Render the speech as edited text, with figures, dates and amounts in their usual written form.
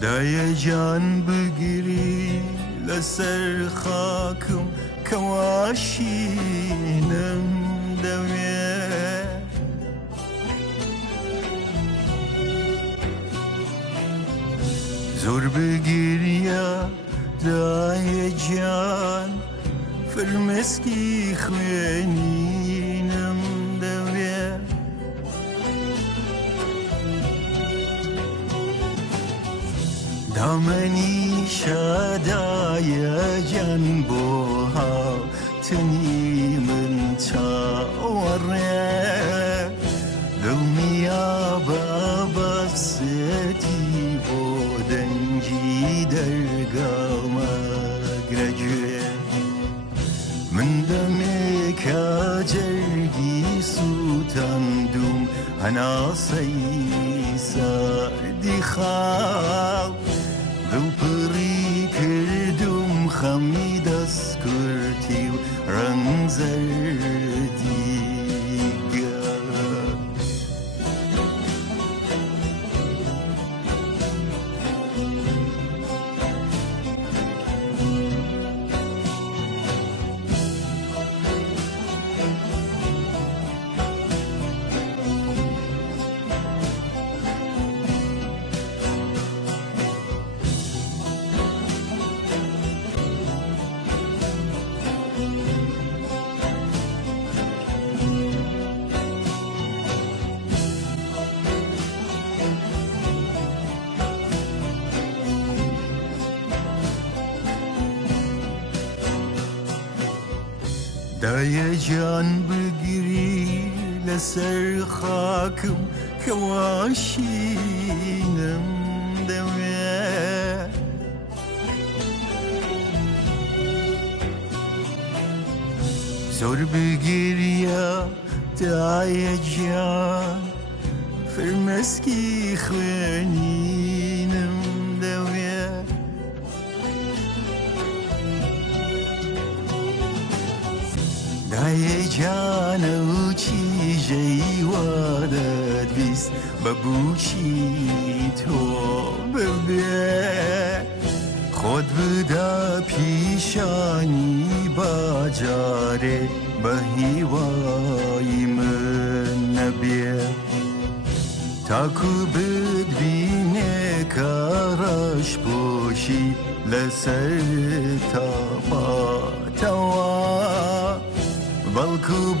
دای جان بگیری لسر خاکم کواشینم دویه زور بگیریا دای جان فرمسکی خوینینم دویه دامنی شادای جان بوها تنی من تاوره دلمیا بابا ستی بودنجی درگام گرجه من دمك جرگی سوتندم انا سیسادی خواب دل پری کردم خمی دست کرتی رنگ زردی دای جان بگیری لسر خاکم کواشینم دویه زور بگیریا دای جان فرمسکی خوینینم دویه دای جان او چیزی وادت بیست ببوشی تو ببه خود بدا پیشانی باجاره به هیوای من نبیه تا کو بدبینه کارش پوشی لسر تا پاتوا بلکو